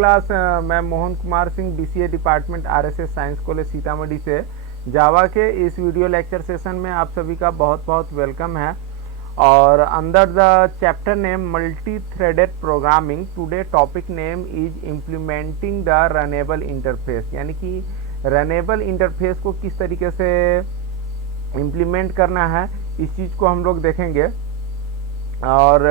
Class मैं Mohan Kumar Singh BCA department RSS science college Sitamarhi से जावा के इस वीडियो लेक्चर सेशन में आप सभी का बहुत बहुत वेलकम है। और under the chapter name multi threaded programming today topic name is implementing the runnable interface, यानी कि रनेबल इंटरफेस को किस तरीके से इम्प्लीमेंट करना है इस चीज़ को हम लोग देखेंगे। और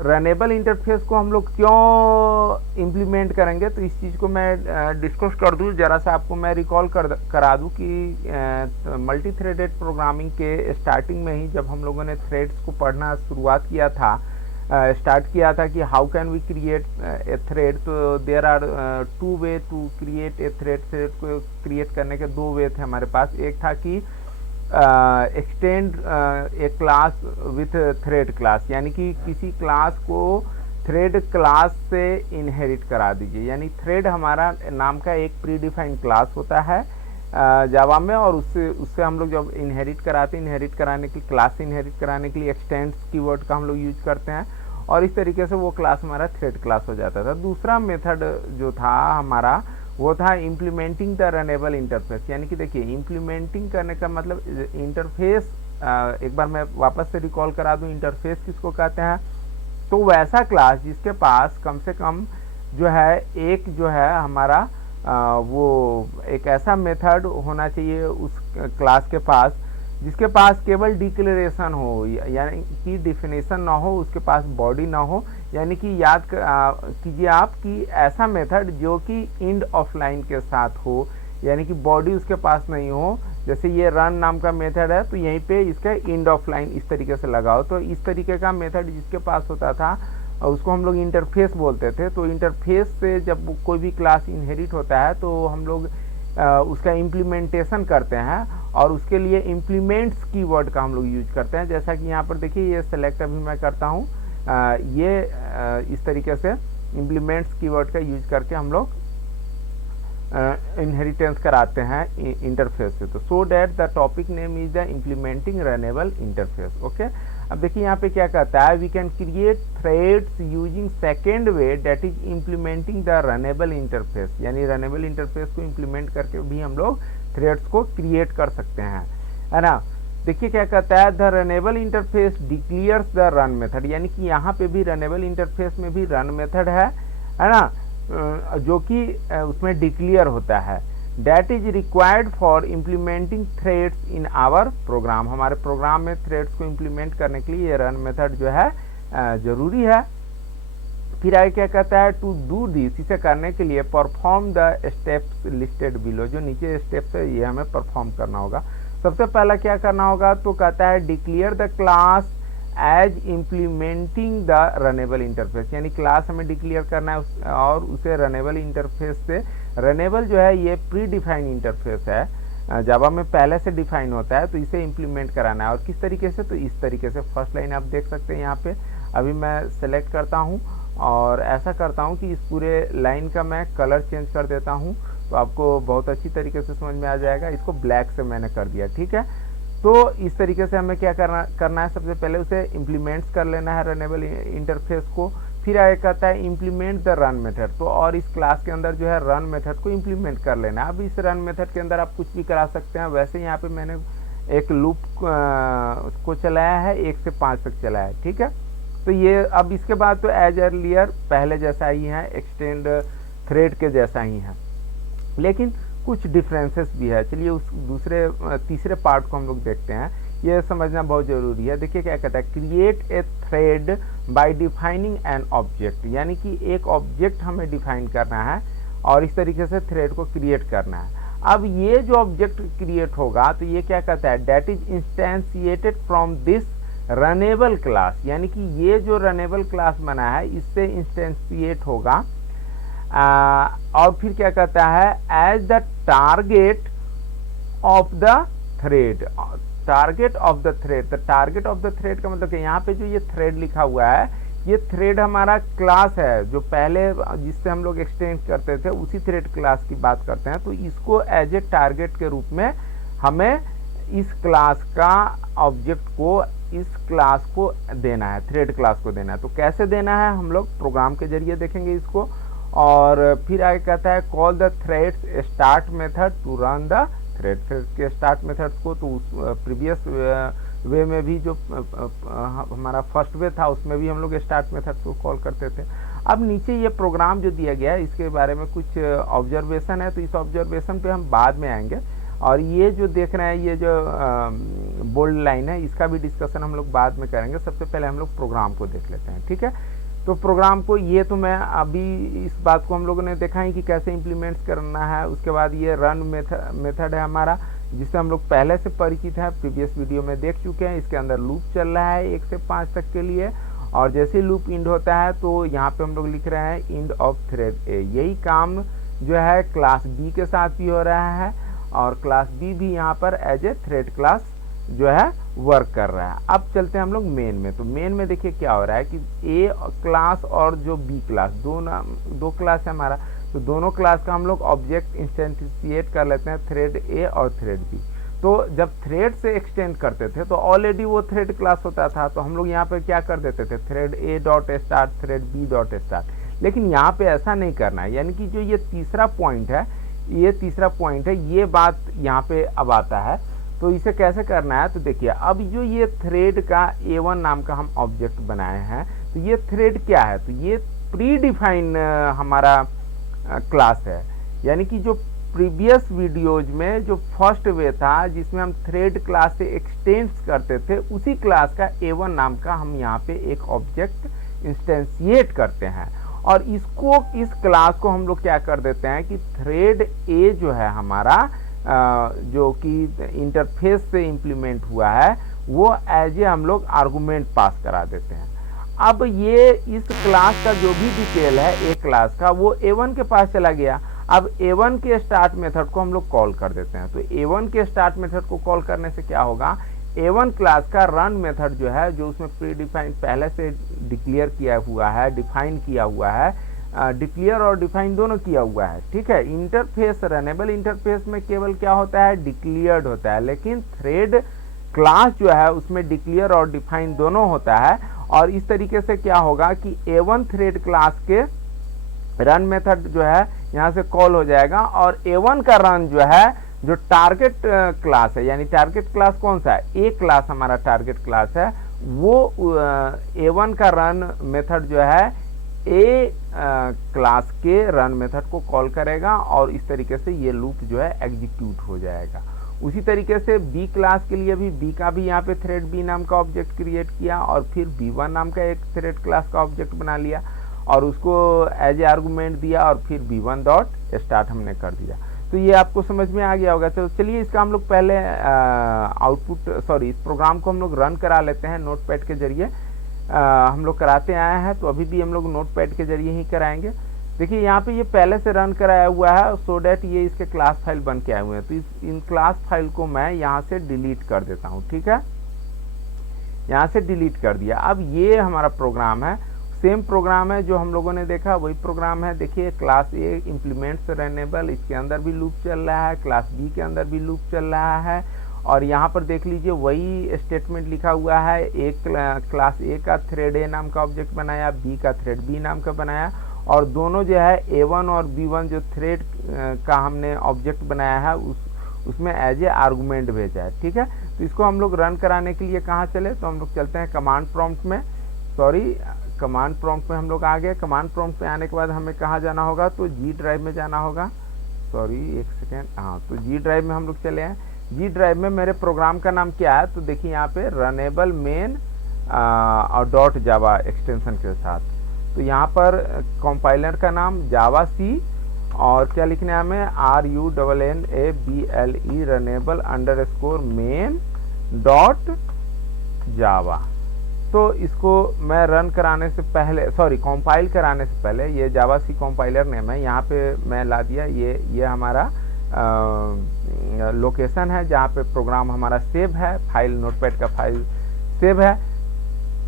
रनेबल इंटरफेस को हम लोग क्यों इम्प्लीमेंट करेंगे, तो इस चीज़ को मैं डिस्कस कर दूँ। ज़रा सा आपको मैं रिकॉल करा दूँ कि मल्टी थ्रेडेड प्रोग्रामिंग के स्टार्टिंग में ही जब हम लोगों ने थ्रेड्स को पढ़ना शुरुआत किया था, स्टार्ट किया था कि how can we create a thread, तो there are two ways to create a thread. Thread को क्रिएट करने के दो वे थे हमारे पास। एक था कि extend A class with thread class, यानी कि किसी क्लास को थ्रेड क्लास से इनहेरिट करा दीजिए। यानी थ्रेड हमारा नाम का एक प्री डिफाइंड क्लास होता है जावा में, और उससे हम लोग जब इनहेरिट कराते हैं, इनहेरिट कराने के लिए, क्लास से इनहेरिट कराने के लिए एक्सटेंड्स कीवर्ड का हम लोग यूज करते हैं, और इस तरीके से वो क्लास हमारा थ्रेड क्लास हो जाता था। दूसरा मेथड जो था हमारा वो था इम्प्लीमेंटिंग द रनेबल इंटरफेस। यानी कि देखिए, इम्प्लीमेंटिंग करने का मतलब इंटरफेस, एक बार मैं वापस से रिकॉल करा दूं, इंटरफेस किसको कहते हैं, तो वैसा क्लास जिसके पास कम से कम जो है एक जो है हमारा वो एक ऐसा मेथड होना चाहिए उस क्लास के पास जिसके पास केवल डिक्लेरेशन हो, यानी कि डिफिनेशन ना हो, उसके पास बॉडी ना हो। यानी कि याद कीजिए आप कि ऐसा मेथड जो कि इंड ऑफ लाइन के साथ हो, यानी कि बॉडी उसके पास नहीं हो। जैसे ये रन नाम का मेथड है, तो यहीं पे इसका इंड ऑफ लाइन इस तरीके से लगाओ। तो इस तरीके का मेथड जिसके पास होता था उसको हम लोग इंटरफेस बोलते थे। तो इंटरफेस से जब कोई भी क्लास इनहेरिट होता है तो हम लोग उसका इम्प्लीमेंटेशन करते हैं, और उसके लिए इम्प्लीमेंट्स कीवर्ड का हम लोग यूज करते हैं। जैसा कि यहाँ पर देखिए, ये सेलेक्ट अभी मैं करता हूँ, ये इस तरीके से इम्प्लीमेंट्स कीवर्ड का यूज करके हम लोग इनहेरिटेंस कराते हैं इंटरफेस से। तो so that the topic name is the implementing runnable interface. Okay, अब देखिए यहाँ पे क्या कहता है, we can create threads using second way that is implementing the runnable interface. यानी रनेबल इंटरफेस को इम्प्लीमेंट करके भी हम लोग थ्रेड्स को क्रिएट कर सकते हैं, है ना। देखिए क्या कहता है, the runnable interface declares the run method. यानी कि यहाँ पे भी रनेबल इंटरफेस में भी रन मेथड है ना, जो कि उसमें डिक्लेयर होता है। That is required for implementing threads in our program. हमारे प्रोग्राम में थ्रेड्स को इम्प्लीमेंट करने के लिए ये रन मेथड जो है जरूरी है। फिर आगे क्या कहता है, टू डू दिस, इसे करने के लिए perform the steps listed below. जो नीचे स्टेप्स है ये हमें परफॉर्म करना होगा। सबसे पहला क्या करना होगा, तो कहता है declare the class as implementing the runnable interface. यानी क्लास हमें डिक्लेयर करना है और उसे रनेबल इंटरफेस से, रनेबल जो है ये प्री डिफाइंड इंटरफेस है, जावा में पहले से डिफाइन होता है, तो इसे इम्प्लीमेंट कराना है। और किस तरीके से, तो इस तरीके से। फर्स्ट लाइन आप देख सकते हैं यहाँ पे, अभी मैं सेलेक्ट करता हूँ और ऐसा करता हूँ कि इस पूरे लाइन का मैं कलर चेंज कर देता हूँ, तो आपको बहुत अच्छी तरीके से समझ में आ जाएगा। इसको ब्लैक से मैंने कर दिया, ठीक है। तो इस तरीके से हमें क्या करना है, सबसे पहले उसे इम्प्लीमेंट्स कर लेना है रनेबल इंटरफेस को। फिर आगे कहता है इम्प्लीमेंट द रन मेथड। तो और इस क्लास के अंदर जो है रन मेथड को इम्प्लीमेंट कर लेना है। अब इस रन मेथड के अंदर आप कुछ भी करा सकते हैं। वैसे यहाँ पे मैंने एक लूप को चलाया है, 1 से 5 तक चलाया है, ठीक है। तो ये अब इसके बाद तो एज अर्लियर पहले जैसा ही है, एक्सटेंड थ्रेड के जैसा ही है, लेकिन कुछ डिफरेंसेस भी है। चलिए उस तीसरे पार्ट को हम लोग देखते हैं, ये समझना बहुत ज़रूरी है। देखिए क्या कहता है, create a thread bye defining an object. यानी कि एक ऑब्जेक्ट हमें डिफाइन करना है और इस तरीके से थ्रेड को क्रिएट करना है। अब ये जो ऑब्जेक्ट क्रिएट होगा, तो ये क्या कहता है, that is instantiated from this runnable class. यानी कि ये जो रनेबल क्लास बना है इससे इंस्टेंशिएट होगा। और फिर क्या कहता है, as the target of the thread. Target of the thread, the target of the thread का मतलब कि यहाँ पे जो ये थ्रेड लिखा हुआ है, ये थ्रेड हमारा क्लास है जो पहले जिससे हम लोग एक्सटेंड करते थे, उसी थ्रेड क्लास की बात करते हैं। तो इसको एज ए टारगेट के रूप में हमें इस क्लास का ऑब्जेक्ट को इस क्लास को देना है, थ्रेड क्लास को देना है। तो कैसे देना है हम लोग प्रोग्राम के जरिए देखेंगे इसको। और फिर आगे कहता है call the threads start method to run the thread के स्टार्ट मेथड्स को। तो उस प्रीवियस वे में भी जो हमारा फर्स्ट वे था उसमें भी हम लोग स्टार्ट मेथड को कॉल करते थे। अब नीचे ये प्रोग्राम जो दिया गया है इसके बारे में कुछ ऑब्जर्वेशन है, तो इस ऑब्जर्वेशन पे हम बाद में आएंगे। और ये जो देख रहे हैं ये जो बोल्ड लाइन है इसका भी डिस्कशन हम लोग बाद में करेंगे। सबसे पहले हम लोग प्रोग्राम को देख लेते हैं, ठीक है। तो प्रोग्राम को ये तो मैं अभी इस बात को हम लोगों ने देखा है कि कैसे इम्प्लीमेंट करना है। उसके बाद ये रन मेथड है हमारा, जिससे हम लोग पहले से परिचित है, प्रीवियस वीडियो में देख चुके हैं। इसके अंदर लूप चल रहा है 1 से 5 तक के लिए, और जैसे ही लूप इंड होता है तो यहाँ पे हम लोग लिख रहे हैं इंड ऑफ थ्रेड ए। यही काम जो है क्लास बी के साथ भी हो रहा है, और क्लास बी भी यहाँ पर एज ए थ्रेड क्लास जो है वर्क कर रहा है। अब चलते हैं हम लोग मेन में। तो मेन में देखिए क्या हो रहा है कि ए क्लास और जो बी क्लास दो क्लास है हमारा, तो दोनों क्लास का हम लोग ऑब्जेक्ट इंस्टेंटिएट कर लेते हैं, थ्रेड ए और थ्रेड बी। तो जब थ्रेड से एक्सटेंड करते थे तो ऑलरेडी वो थ्रेड क्लास होता था, तो हम लोग यहाँ पे क्या कर देते थे, thread A dot start thread B dot start. लेकिन यहाँ पे ऐसा नहीं करना है, यानी कि जो ये तीसरा पॉइंट है, ये बात यहाँ पे अब आता है। तो इसे कैसे करना है, तो देखिए अब जो ये थ्रेड का A1 नाम का हम ऑब्जेक्ट बनाए हैं, तो ये थ्रेड क्या है, तो ये प्री डिफाइन हमारा क्लास है। यानी कि जो प्रीवियस वीडियोज में जो फर्स्ट वे था जिसमें हम थ्रेड क्लास से एक्सटेंड्स करते थे, उसी क्लास का A1 नाम का हम यहाँ पे एक ऑब्जेक्ट इंस्टेंशिएट करते हैं। और इसको इस क्लास को हम लोग क्या कर देते हैं कि थ्रेड ए जो है हमारा जो कि इंटरफेस से इंप्लीमेंट हुआ है, वो एज ए हम लोग आर्गुमेंट पास करा देते हैं। अब ये इस क्लास का जो भी डिटेल है ए क्लास का, वो A1 के पास चला गया। अब A1 के स्टार्ट मेथड को हम लोग कॉल कर देते हैं। तो A1 के स्टार्ट मेथड को कॉल करने से क्या होगा, A1 क्लास का रन मेथड जो है, जो उसमें प्री डिफाइन पहले से डिक्लेयर किया हुआ है, डिफाइन किया हुआ है, डिक्लेयर और डिफाइन दोनों किया हुआ है, ठीक है। इंटरफेस रनेबल इंटरफेस में केवल क्या होता है, डिक्लेयर्ड होता है, लेकिन थ्रेड क्लास जो है उसमें डिक्लेयर और डिफाइन दोनों होता है। और इस तरीके से क्या होगा कि A1 थ्रेड क्लास के रन मेथड जो है यहाँ से कॉल हो जाएगा, और A1 का रन जो है जो टारगेट क्लास है, यानी टारगेट क्लास कौन सा है, ए क्लास हमारा टारगेट क्लास है, वो A1 का रन मेथड जो है ए क्लास के रन मेथड को कॉल करेगा, और इस तरीके से ये लूप जो है एग्जीक्यूट हो जाएगा। उसी तरीके से बी क्लास के लिए भी बी का भी यहाँ पे थ्रेड बी नाम का ऑब्जेक्ट क्रिएट किया, और फिर B1 नाम का एक थ्रेड क्लास का ऑब्जेक्ट बना लिया, और उसको एज ए आर्गूमेंट दिया, और फिर B1 डॉट स्टार्ट हमने कर दिया। तो ये आपको समझ में आ गया होगा। तो चलिए इसका हम लोग पहले इस प्रोग्राम को हम लोग रन करा लेते हैं नोटपैड के जरिए। हम लोग कराते आए हैं, तो अभी भी हम लोग नोटपैड के जरिए ही कराएंगे। देखिए यहाँ पे ये पहले से रन कराया हुआ है, सो डैट ये इसके क्लास फाइल बन के आए हुए हैं। तो इन क्लास फाइल को मैं यहाँ से डिलीट कर देता हूँ, ठीक है। यहाँ से डिलीट कर दिया। अब ये हमारा प्रोग्राम है, सेम प्रोग्राम है जो हम लोगों ने देखा, वही प्रोग्राम है। देखिए क्लास ए इम्प्लीमेंट्स रनेबल, इसके अंदर भी लूप चल रहा है, क्लास बी के अंदर भी लूप चल रहा है, और यहाँ पर देख लीजिए वही स्टेटमेंट लिखा हुआ है। एक क्लास ए का थ्रेड ए नाम का ऑब्जेक्ट बनाया, बी का थ्रेड बी नाम का बनाया, और दोनों जो है A1 और B1 जो थ्रेड का हमने ऑब्जेक्ट बनाया है उसमें एज ए आर्गूमेंट भेजा है, ठीक है। तो इसको हम लोग रन कराने के लिए कहाँ चले, तो हम लोग चलते हैं कमांड प्रॉम्प्ट में। कमांड प्रॉम्प्ट में हम लोग आ गए। कमांड प्रॉम्प्ट में आने के बाद हमें कहाँ जाना होगा, तो जी ड्राइव में जाना होगा। एक सेकेंड, हाँ, तो जी ड्राइव में हम लोग चले हैं। जी ड्राइव में मेरे प्रोग्राम का नाम क्या है, तो देखिए यहाँ पे रनेबल मेन और डॉट जावा एक्सटेंशन के साथ। तो यहाँ पर कंपाइलर का नाम जावा सी, और क्या लिखना है हमें, RUNNABLE runnable underscore main dot जावा। तो इसको मैं रन कराने से पहले, कंपाइल कराने से पहले, ये जावा सी कंपाइलर नेम है, यहाँ पे मैं ला दिया। ये हमारा लोकेशन है जहाँ पे प्रोग्राम हमारा सेव है, फाइल नोटपैड का फाइल सेव है।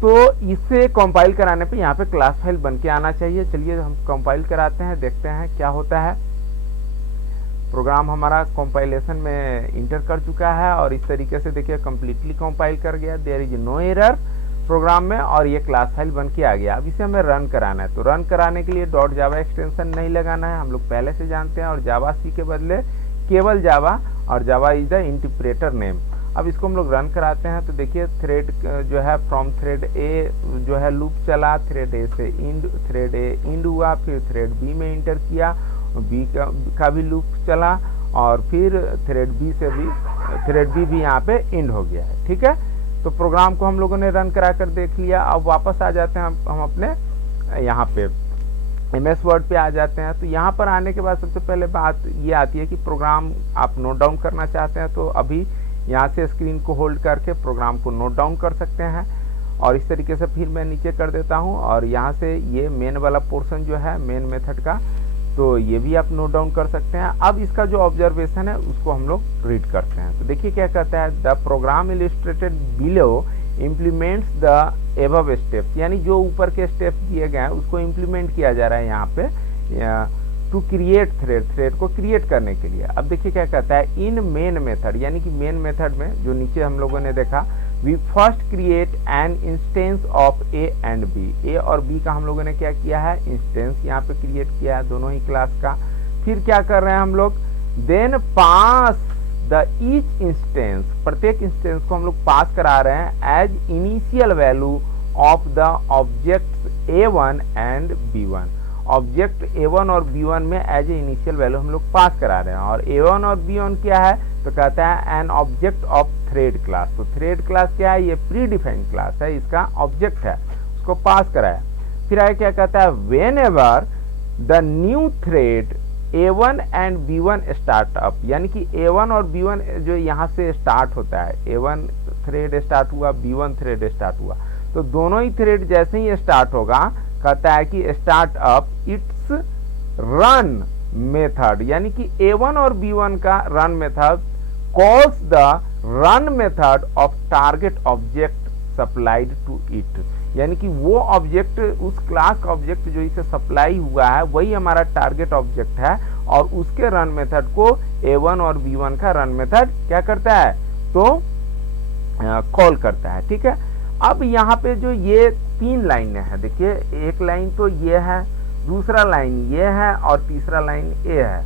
तो इसे कंपाइल कराने पे यहाँ पे क्लास फाइल बन के आना चाहिए। चलिए हम कंपाइल कराते हैं, देखते हैं क्या होता है। प्रोग्राम हमारा कंपाइलेशन में इंटर कर चुका है और इस तरीके से देखिए कंप्लीटली कंपाइल कर गया, there is no error program में, और ये क्लास फाइल बन के आ गया। अब इसे हमें रन कराना है, तो रन कराने के लिए डॉट जावा एक्सटेंशन नहीं लगाना है, हम लोग पहले से जानते हैं, और जावा सी के बदले केवल जावा, और Java is the interpreter name. अब इसको हम लोग रन कराते हैं, तो देखिए थ्रेड जो है फ्रॉम थ्रेड ए जो है लूप चला, थ्रेड ए से थ्रेड ए इंड हुआ, फिर थ्रेड बी में इंटर किया, बी का भी लूप चला, और फिर थ्रेड बी भी यहाँ पे इंड हो गया है। ठीक है, तो प्रोग्राम को हम लोगों ने रन करा कर देख लिया। अब वापस आ जाते हैं हम अपने यहाँ पे MS वर्ड पे आ जाते हैं। तो यहाँ पर आने के बाद सबसे पहले बात ये आती है कि प्रोग्राम आप नोट डाउन करना चाहते हैं, तो अभी यहाँ से स्क्रीन को होल्ड करके प्रोग्राम को नोट डाउन कर सकते हैं, और इस तरीके से फिर मैं नीचे कर देता हूँ, और यहाँ से ये मेन वाला पोर्शन जो है मेन मेथड का, तो ये भी आप नोट डाउन कर सकते हैं। अब इसका जो ऑब्जर्वेशन है उसको हम लोग रीड करते हैं। तो देखिए क्या कहता है, the program illustrated below implements the above steps, यानी जो ऊपर के स्टेप्स दिए गए हैं उसको इम्प्लीमेंट किया जा रहा है यहाँ पे टू क्रिएट थ्रेड को क्रिएट करने के लिए। अब देखिए क्या कहता है, इन मेन मेथड, यानी कि मेन मेथड में जो नीचे हम लोगों ने देखा, we first create an instance of a and b, a और बी का हम लोगों ने क्या किया है, इंस्टेंस यहाँ पे क्रिएट किया है दोनों ही क्लास का। फिर क्या कर रहे हैं हम लोग, then pass the each instance, प्रत्येक इंस्टेंस को हम लोग पास करा रहे हैं as initial value of the object A1 and B1, object A1 और B1 में एज ए इनिशियल वैल्यू हम लोग पास करा रहे हैं। और A1 और B1 क्या है, तो कहता है an object of thread class. तो थ्रेड क्लास क्या है, ये प्री डिफाइंड क्लास है, इसका ऑब्जेक्ट है, उसको पास कराया। फिर आगे क्या कहता है, when ever the new thread A1 and B1 startup, यानी कि A1 और B1 जो यहाँ से स्टार्ट होता है, A1 थ्रेड स्टार्ट हुआ, B1 थ्रेड स्टार्ट हुआ, तो दोनों ही थ्रेड जैसे ही स्टार्ट होगा, कहता है कि start up its run method, यानी कि A1 और B1 का run method calls the run method of target object supplied to it, यानी कि वो ऑब्जेक्ट, उस क्लास का ऑब्जेक्ट जो इसे सप्लाई हुआ है वही हमारा टारगेट ऑब्जेक्ट है, और उसके रन मेथड को A1 और B1 का रन मेथड क्या करता है, तो कॉल करता है। ठीक है, अब यहाँ पे जो ये 3 लाइनें हैं, देखिए एक लाइन तो ये है, दूसरा लाइन ये है, और तीसरा लाइन ये है।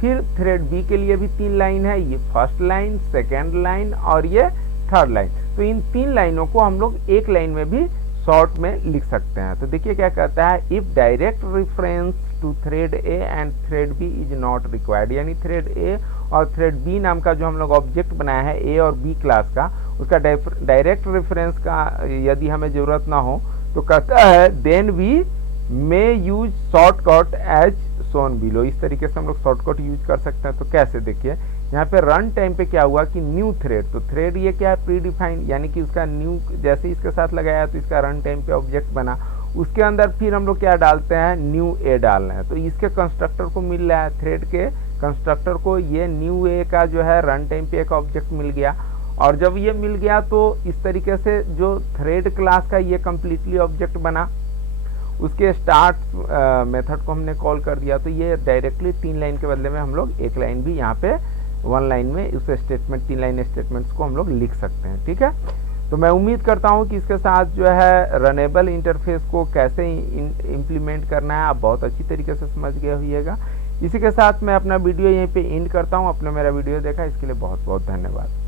फिर थ्रेड बी के लिए भी 3 लाइन है, ये फर्स्ट लाइन, सेकेंड लाइन और ये थर्ड लाइन। तो इन 3 लाइनों को हम लोग एक लाइन में भी शॉर्ट में लिख सकते हैं। तो देखिए क्या कहता है, if direct reference to thread A and thread B is not required, यानी थ्रेड ए और थ्रेड बी नाम का जो हम लोग ऑब्जेक्ट बनाया है ए और बी क्लास का, उसका डायरेक्ट रेफरेंस का यदि हमें जरूरत ना हो, तो कहता है then we may use shortcut as shown below, इस तरीके से हम लोग शॉर्टकट यूज कर सकते हैं। तो कैसे, देखिए यहाँ पे रन टाइम पे क्या हुआ कि न्यू थ्रेड, तो थ्रेड ये क्या है, प्री डिफाइंड, यानी कि उसका न्यू जैसे इसके साथ लगाया तो इसका रन टाइम पे ऑब्जेक्ट बना, उसके अंदर फिर हम लोग क्या डालते हैं, न्यू ए डालना है, तो इसके कंस्ट्रक्टर को मिल रहा है, थ्रेड के कंस्ट्रक्टर को ये न्यू ए का जो है रन टाइम पे एक ऑब्जेक्ट मिल गया, और जब ये मिल गया तो इस तरीके से जो थ्रेड क्लास का ये कम्प्लीटली ऑब्जेक्ट बना, उसके स्टार्ट मेथड को हमने कॉल कर दिया, तो ये डायरेक्टली 3 लाइन के बदले में हम लोग एक लाइन भी यहाँ पे 1 लाइन में उस स्टेटमेंट 3 लाइन स्टेटमेंट्स को हम लोग लिख सकते हैं। ठीक है, तो मैं उम्मीद करता हूँ कि इसके साथ जो है रनेबल इंटरफेस को कैसे इम्प्लीमेंट करना है आप बहुत अच्छी तरीके से समझ गए होइएगा। इसी के साथ मैं अपना वीडियो यहीं पे एंड करता हूँ। आपने मेरा वीडियो देखा इसके लिए बहुत बहुत धन्यवाद।